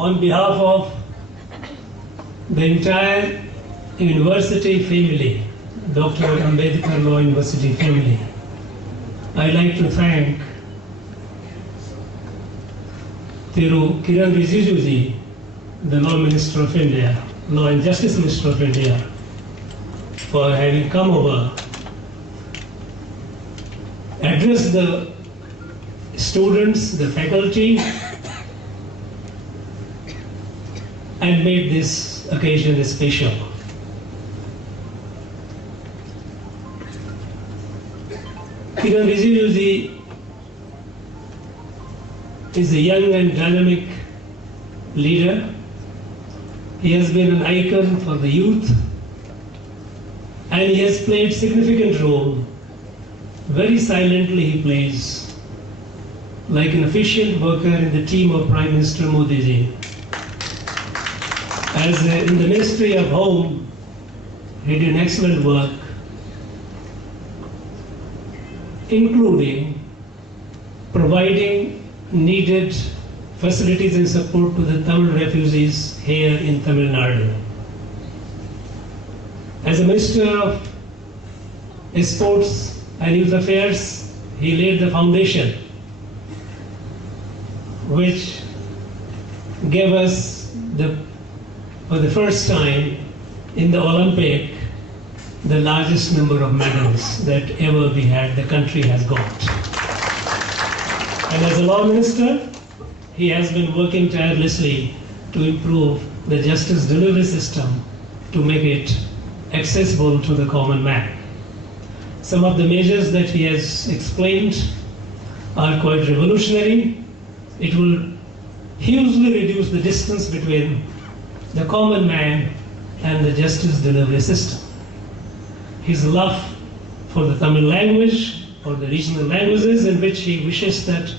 On behalf of the entire university family, Dr. Ambedkar Law University family, I'd like to thank Thiru Kiran Rijijuji, the Law Minister of India, Law and Justice Minister of India, for having come over, addressed the students, the faculty, and made this occasion special. Kiran Rijijuji is a young and dynamic leader. He has been an icon for the youth, and he has played significant role. Very silently he plays, like an efficient worker in the team of Prime Minister Modi ji. As in the Ministry of Home, he did excellent work, including providing needed facilities and support to the Tamil refugees here in Tamil Nadu. As a Minister of Sports and Youth Affairs, he laid the foundation which gave us for the first time in the Olympic, the largest number of medals that ever the country has got. And as a law minister, he has been working tirelessly to improve the justice delivery system to make it accessible to the common man. Some of the measures that he has explained are quite revolutionary. It will hugely reduce the distance between the common man and the justice delivery system. His love for the Tamil language, or the regional languages in which he wishes that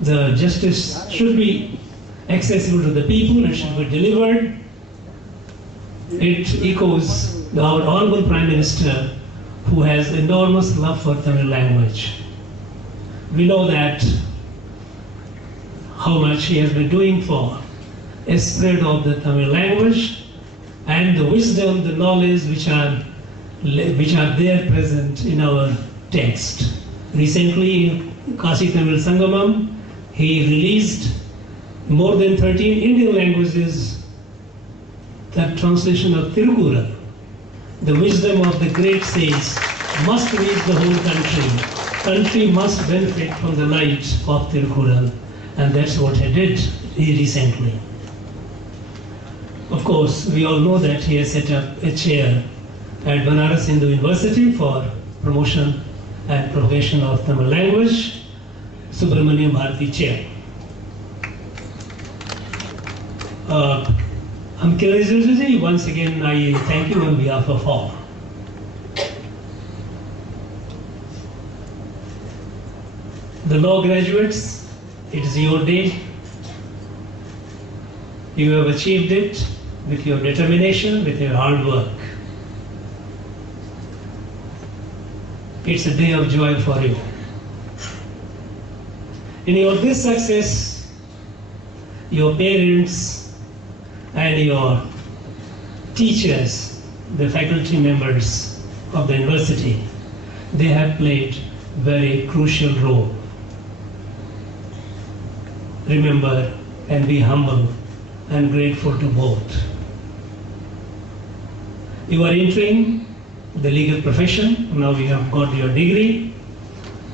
the justice should be accessible to the people and should be delivered, it echoes our Honorable Prime Minister, who has enormous love for Tamil language. We know that how much he has been doing for a spread of the Tamil language and the wisdom, the knowledge which are there present in our text. Recently in Kashi Tamil Sangamam, he released more than 13 Indian languages, the translation of Tirukural. The wisdom of the great sages must reach the whole country. Country must benefit from the light of Tirukural, and that's what he did recently. Of course, we all know that he has set up a chair at Banaras Hindu University for promotion and propagation of Tamil language, Subramaniam Bharati chair. Once again, I thank you on behalf of all. The law graduates, it is your day. You have achieved it with your determination, with your hard work. It's a day of joy for you. In this success, your parents and your teachers, the faculty members of the university, they have played very crucial role. Remember and be humble and grateful to both. You are entering the legal profession. Now you have got your degree.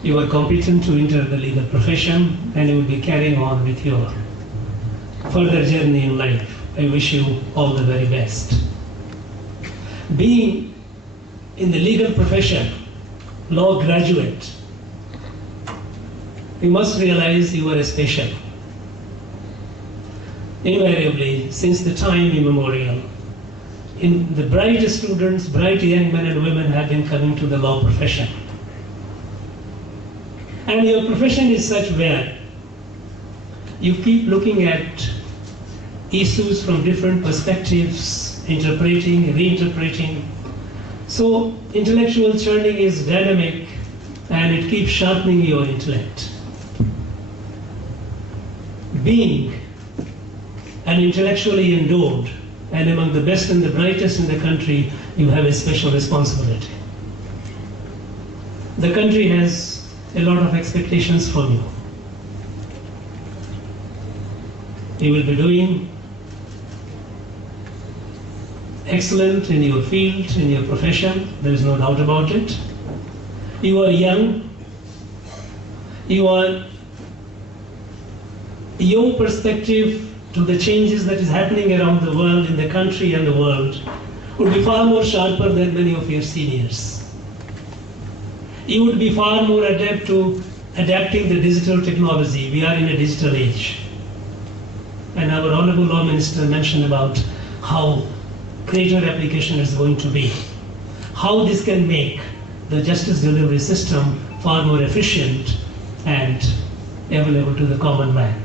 You are competent to enter the legal profession, and you will be carrying on with your further journey in life. I wish you all the very best. Being in the legal profession, law graduate, you must realize you are special. Invariably, since the time immemorial, the bright students, bright young men and women have been coming to the law profession. And your profession is such where you keep looking at issues from different perspectives, interpreting, reinterpreting. So intellectual churning is dynamic and it keeps sharpening your intellect. Being and intellectually endowed, and among the best and the brightest in the country, you have a special responsibility. The country has a lot of expectations from you. You will be doing excellent in your field, in your profession, there is no doubt about it. You are young. Your perspective to the changes that is happening around the world, in the country and the world, would be far more sharper than many of your seniors. You would be far more adept to adapting the digital technology. We are in a digital age. And our Honorable Law Minister mentioned about how greater application is going to be. How this can make the justice delivery system far more efficient and available to the common man.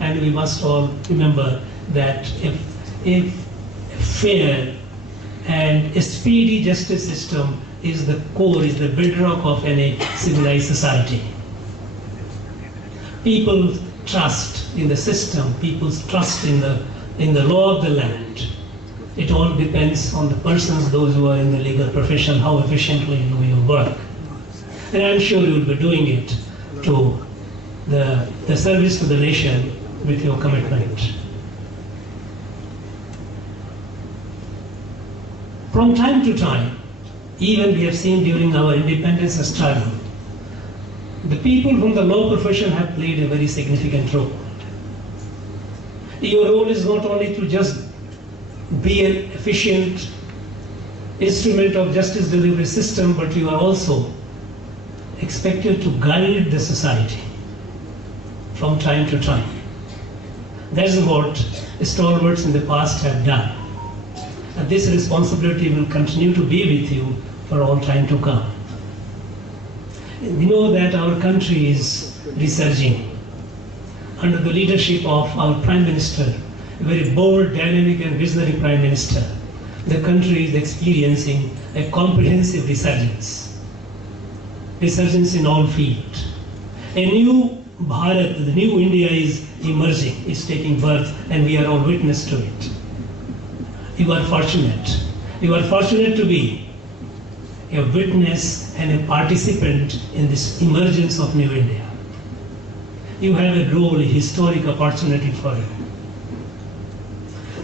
And we must all remember that if fair and a speedy justice system is the core, is the bedrock of any civilized society. People's trust in the system, people's trust in the law of the land, it all depends on the persons, those who are in the legal profession, how efficiently you do your work. And I'm sure you will be doing it to the service to the nation with your commitment. From time to time, even we have seen during our independence struggle, the people from the law profession have played a very significant role. Your role is not only to just be an efficient instrument of justice delivery system, but you are also expected to guide the society from time to time. That's what stalwarts in the past have done. And this responsibility will continue to be with you for all time to come. We know that our country is resurging under the leadership of our Prime Minister, a very bold, dynamic and visionary Prime Minister. The country is experiencing a comprehensive resurgence. Resurgence in all fields. A new Bharat, the new India is emerging, is taking birth, and we are all witness to it. You are fortunate. You are fortunate to be a witness and a participant in this emergence of New India. You have a role, a historic opportunity for you.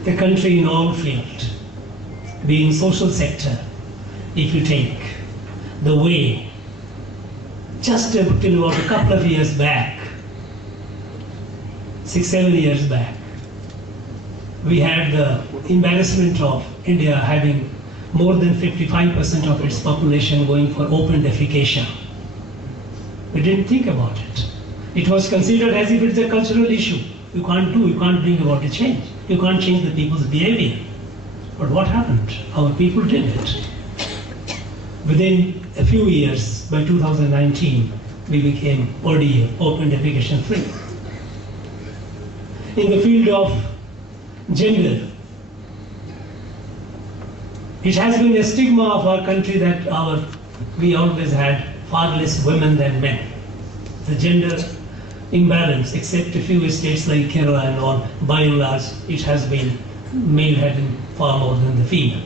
The country in all fields, being social sector, if you take the way, just till about a couple of years back, 6-7 years back, we had the embarrassment of India having more than 55% of its population going for open defecation. We didn't think about it. It was considered as if it's a cultural issue. You can't bring about a change. You can't change the people's behavior. But what happened? Our people did it. Within a few years, by 2019, we became ODF, open defecation free. In the field of gender, it has been a stigma of our country that we always had far less women than men. The gender imbalance, except a few states like Kerala and all, by and large, it has been male having far more than the female.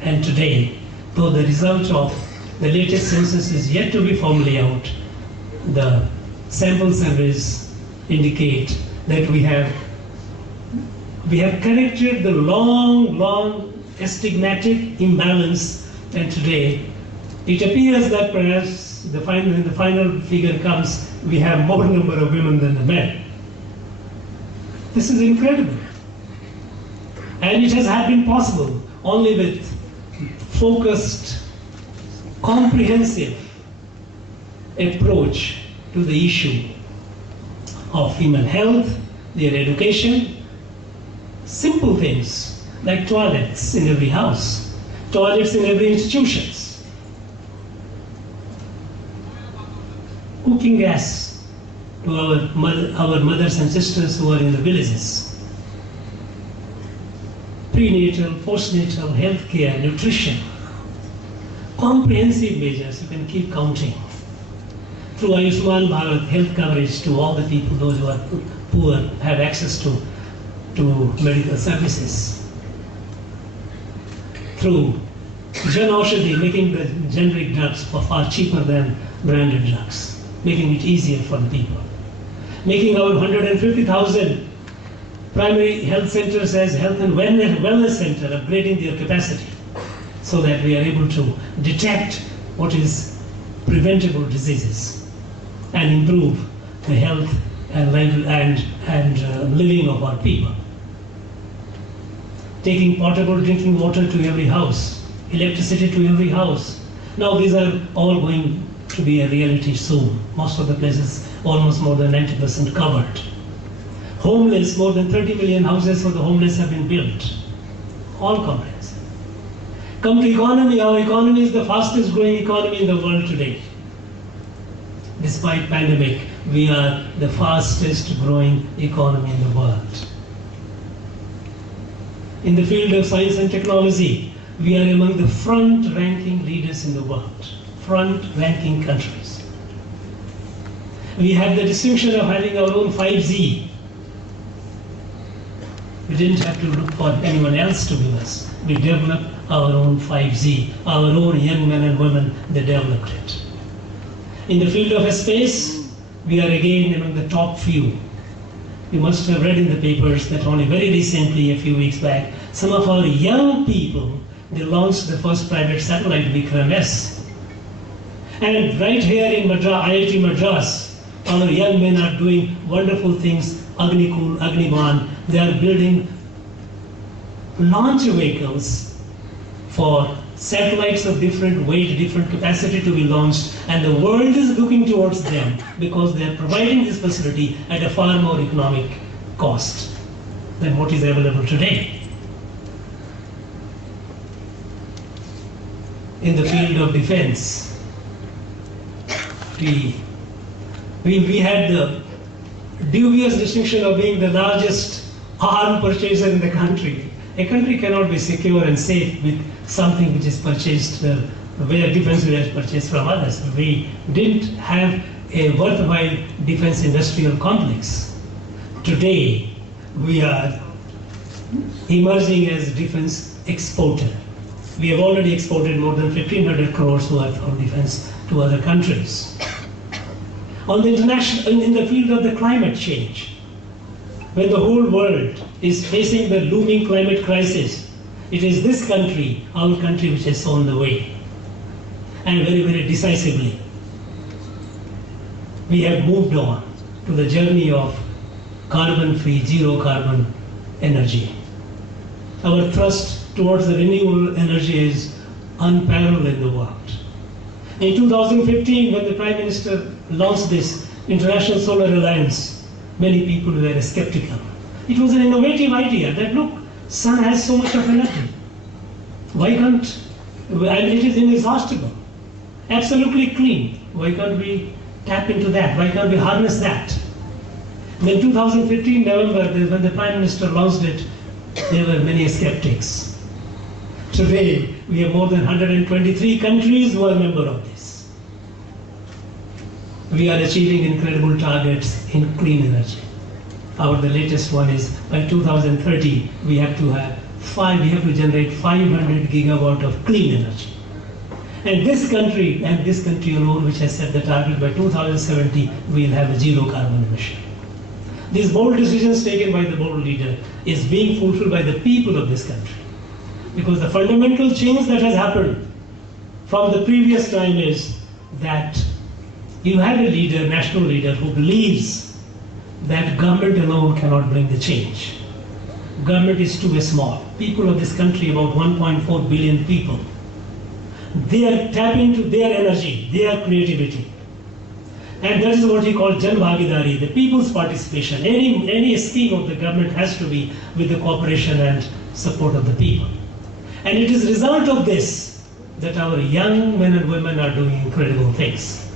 And today, though the result of the latest census is yet to be formally out, the sample surveys indicate that we have corrected the long stigmatic imbalance, and today it appears that perhaps when the final figure comes, we have more number of women than the men. This is incredible. And it has been possible only with focused, comprehensive approach to the issue of female health, their education, simple things like toilets in every house, toilets in every institution, cooking gas to our mothers and sisters who are in the villages, prenatal, postnatal, healthcare, nutrition, comprehensive measures, you can keep counting. Through Ayushman Bharat, health coverage to all the people, those who are poor have access to medical services. Through Jan Aushadhi, making the generic drugs far cheaper than branded drugs, making it easier for the people. Making our 150,000 primary health centers as health and wellness center, upgrading their capacity so that we are able to detect what is preventable diseases and improve the health and living of our people. Taking potable drinking water to every house, electricity to every house. Now these are all going to be a reality soon. Most of the places almost more than 90% covered. Homeless, more than 30 million houses for the homeless have been built. All comprehensive. Come to economy, our economy is the fastest growing economy in the world today. Despite pandemic, we are the fastest growing economy in the world. In the field of science and technology, we are among the front-ranking leaders in the world, front-ranking countries. We have the distinction of having our own 5G. We didn't have to look for anyone else to give us. We developed our own 5G, our own young men and women, they developed it. In the field of space, we are again among the top few. You must have read in the papers that only very recently, a few weeks back, some of our young people, they launched the first private satellite, Vikram S. And right here in IIT Madras, our young men are doing wonderful things, Agnikul, Agniban. They are building launch vehicles for satellites of different weight, different capacity to be launched, and the world is looking towards them because they are providing this facility at a far more economic cost than what is available today. In the field of defense, we had the dubious distinction of being the largest arm purchaser in the country. A country cannot be secure and safe with something which is purchased, where defense is purchased from others. We didn't have a worthwhile defense industrial complex. Today, we are emerging as defense exporter. We have already exported more than 1,500 crores worth of defense to other countries. On the international, in the field of the climate change, when the whole world is facing the looming climate crisis, it is this country, our country, which has shown the way, and very, very decisively. We have moved on to the journey of carbon-free, zero-carbon energy. Our thrust towards the renewable energy is unparalleled in the world. In 2015, when the Prime Minister launched this International Solar Alliance, many people were skeptical. It was an innovative idea that, look, sun has so much of energy. Why can't, and it is inexhaustible, absolutely clean. Why can't we tap into that? Why can't we harness that? Then 2015 November, when the Prime Minister launched it, there were many skeptics. Today, we have more than 123 countries who are members of this. We are achieving incredible targets in clean energy. The latest one is by 2030, we have to generate 500 gigawatt of clean energy. And this country alone, which has set the target by 2070, we will have a zero carbon emission. These bold decisions taken by the bold leader is being fulfilled by the people of this country. Because the fundamental change that has happened from the previous time is that you have a leader, national leader, who believes that government alone cannot bring the change. Government is too small. People of this country, about 1.4 billion people, they are tapping into their energy, their creativity. And that is what he called Jan Bhagidari, the people's participation. Any scheme of the government has to be with the cooperation and support of the people. And it is a result of this that our young men and women are doing incredible things.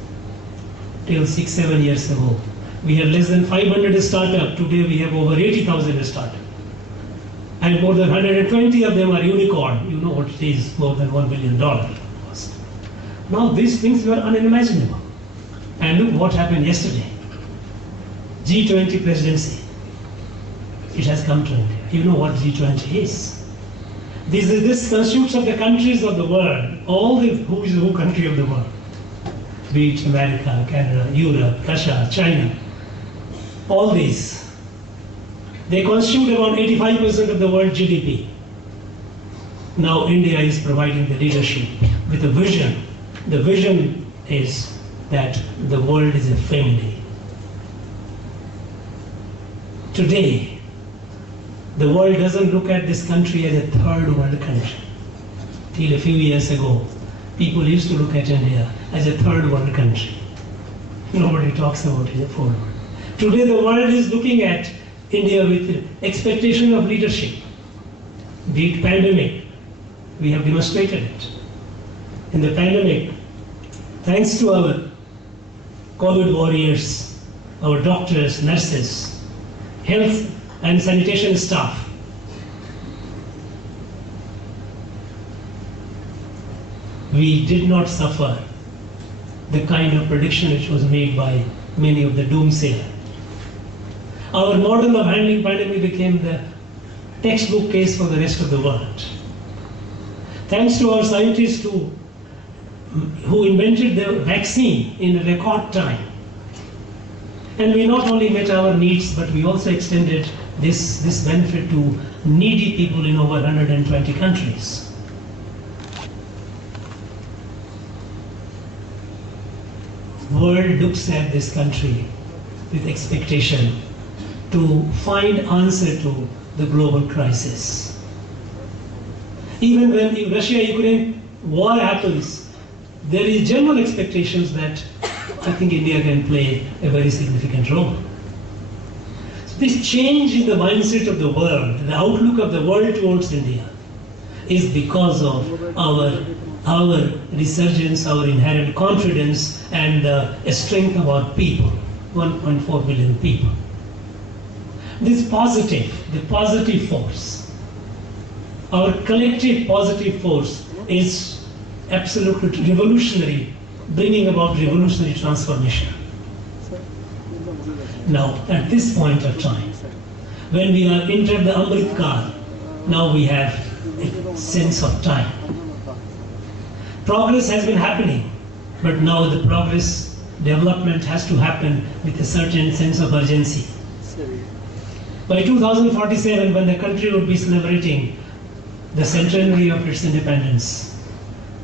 Till 6-7 years ago, we had less than 500 startups. Today we have over 80,000 startups. And more than 120 of them are unicorn. You know what it is, more than $1 billion cost. Now these things were unimaginable. And look what happened yesterday. G20 presidency. it has come to India. You know what G20 is. This constitutes of the countries of the world, all the who is who country of the world, be it America, Canada, Europe, Russia, China, all these. They constitute about 85% of the world GDP. Now India is providing the leadership with a vision. The vision is that the world is a family. Today, the world doesn't look at this country as a third world country. Till a few years ago, people used to look at India as a third world country. Nobody talks about it as a fourth world. Today, the world is looking at India with expectation of leadership. Be it pandemic, we have demonstrated it. In the pandemic, thanks to our COVID warriors, our doctors, nurses, health and sanitation staff, we did not suffer the kind of prediction which was made by many of the doomsayers. Our model of handling pandemic became the textbook case for the rest of the world. Thanks to our scientists who invented the vaccine in a record time. And we not only met our needs, but we also extended this benefit to needy people in over 120 countries. World looks at this country with expectation to find answer to the global crisis. Even when the Russia-Ukraine war happens, there is general expectations that I think India can play a very significant role. So this change in the mindset of the world, the outlook of the world towards India, is because of our resurgence, our inherent confidence, and the strength of our people, 1.4 billion people. This positive, the positive force, our collective positive force is absolutely revolutionary, bringing about revolutionary transformation. Now, at this point of time, when we are entered the Amrit Kaal, now we have a sense of time. Progress has been happening, but now the progress, development has to happen with a certain sense of urgency. By 2047, when the country would be celebrating the centenary of its independence,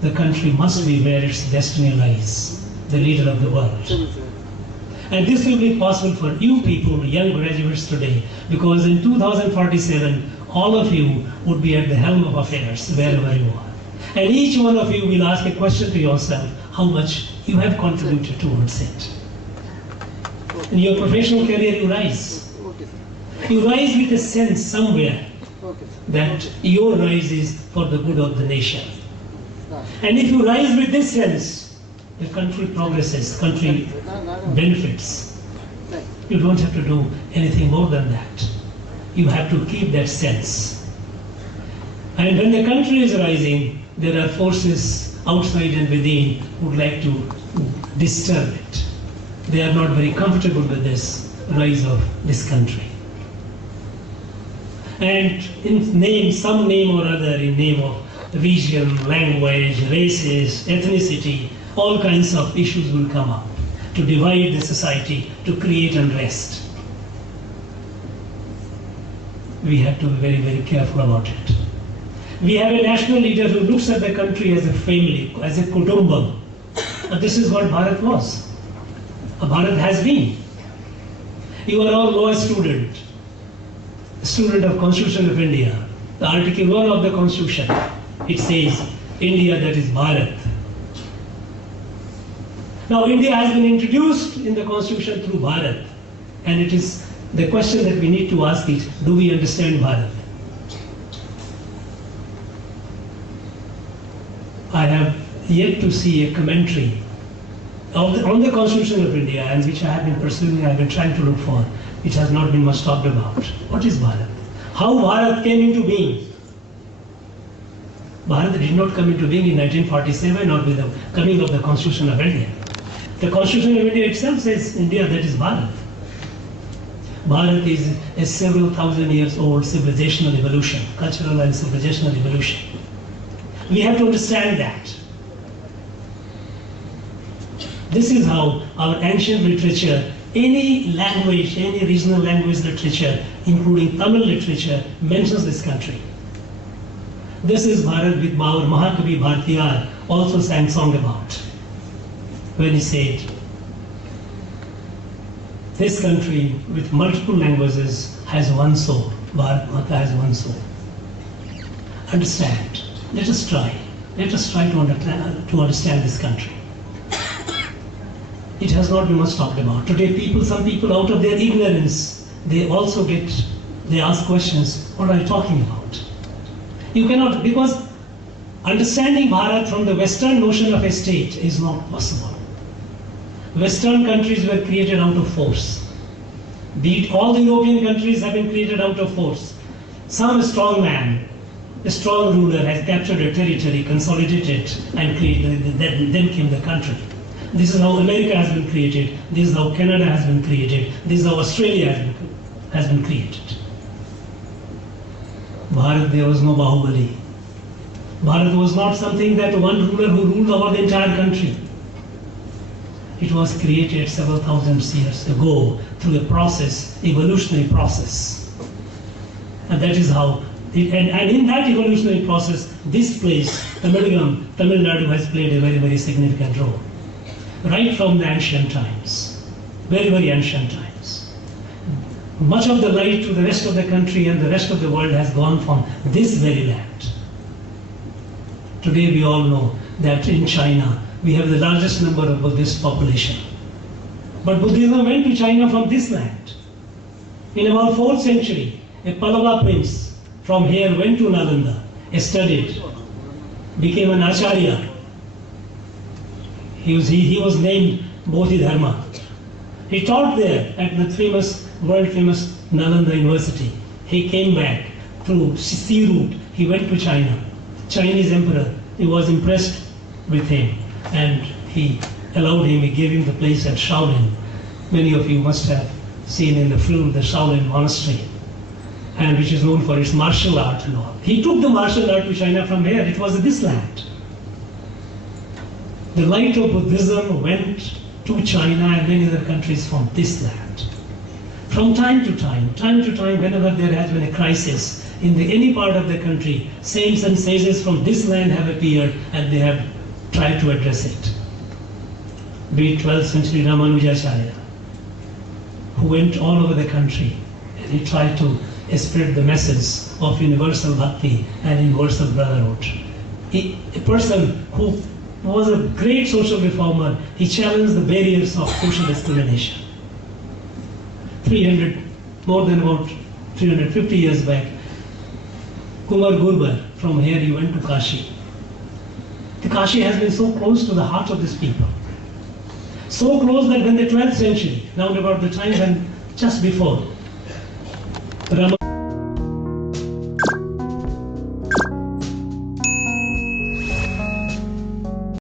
the country must be where its destiny lies, the leader of the world. And this will be possible for you people, young graduates today, because in 2047, all of you would be at the helm of affairs, wherever you are. And each one of you will ask a question to yourself, how much you have contributed towards it. In your professional career, you rise. You rise with a sense somewhere that your rise is for the good of the nation. And if you rise with this sense, the country progresses, country benefits. You don't have to do anything more than that. You have to keep that sense. And when the country is rising, there are forces outside and within who would like to disturb it. They are not very comfortable with this rise of this country. And in name, some name or other, in name of region, language, races, ethnicity, all kinds of issues will come up to divide the society, to create unrest. We have to be very, very careful about it. We have a national leader who looks at the country as a family, as a kutumbam. And this is what Bharat was. Bharat has been. You are all law student of Constitution of India. The Article 1 of the Constitution, it says, India, that is Bharat. Now, India has been introduced in the Constitution through Bharat. And it is the question that we need to ask is, do we understand Bharat? I have yet to see a commentary on the Constitution of India, and which I have been pursuing, I have been trying to look for, which has not been much talked about. What is Bharat? How Bharat came into being? Bharat did not come into being in 1947 or with the coming of the Constitution of India. The Constitution of India itself says India, that is Bharat. Bharat is a several thousand years old civilizational evolution, cultural and civilizational evolution. We have to understand that. This is how our ancient literature, any language, any regional language literature, including Tamil literature, mentions this country. This is Bharat with our Mahakavi Bhartiyar also sang song about, when he said, this country with multiple languages has one soul. Bharat Mata has one soul. Understand. Let us try. Let us try to understand this country. It has not been much talked about. Today, some people out of their ignorance, they ask questions, what are you talking about? You cannot, because understanding Bharat from the Western notion of a state is not possible. Western countries were created out of force. Be it all the European countries have been created out of force. Some strong man, a strong ruler has captured a territory, consolidated it, and created, then came the country. This is how America has been created. This is how Canada has been created. This is how Australia has been created. Bharat, there was no Bahubali. Bharat was not something that one ruler who ruled over the entire country. It was created several thousand years ago through a process, evolutionary process. And that is how, and in that evolutionary process, this place, Tamil Nadu has played a very, very significant role. Right from the ancient times, very, very ancient times. Much of the light to the rest of the country and the rest of the world has gone from this very land. Today we all know that in China, we have the largest number of Buddhist population. But Buddhism went to China from this land. In about 4th century, a Pallava prince from here went to Nalanda, studied, became an acharya. He was named Bodhidharma. He taught there at the world famous Nalanda University. He came back through sea route. He went to China. Chinese emperor, he was impressed with him and he allowed him, he gave him the place at Shaolin. Many of you must have seen in the film the Shaolin Monastery, and which is known for its martial art and all. He took the martial art to China from here. It was this land. The light of Buddhism went to China and many other countries from this land. From time to time, whenever there has been a crisis in any part of the country, saints and sages from this land have appeared and they have tried to address it. Be it 12th century Ramanujacharya, who went all over the country and he tried to spread the message of universal bhakti and universal brotherhood. A person who was a great social reformer, he challenged the barriers of social discrimination. More than about 350 years back, Kumar Gurbar, from here he went to Kashi. The Kashi has been so close to the heart of these people. So close that when the 12th century, round about the time when just before Rama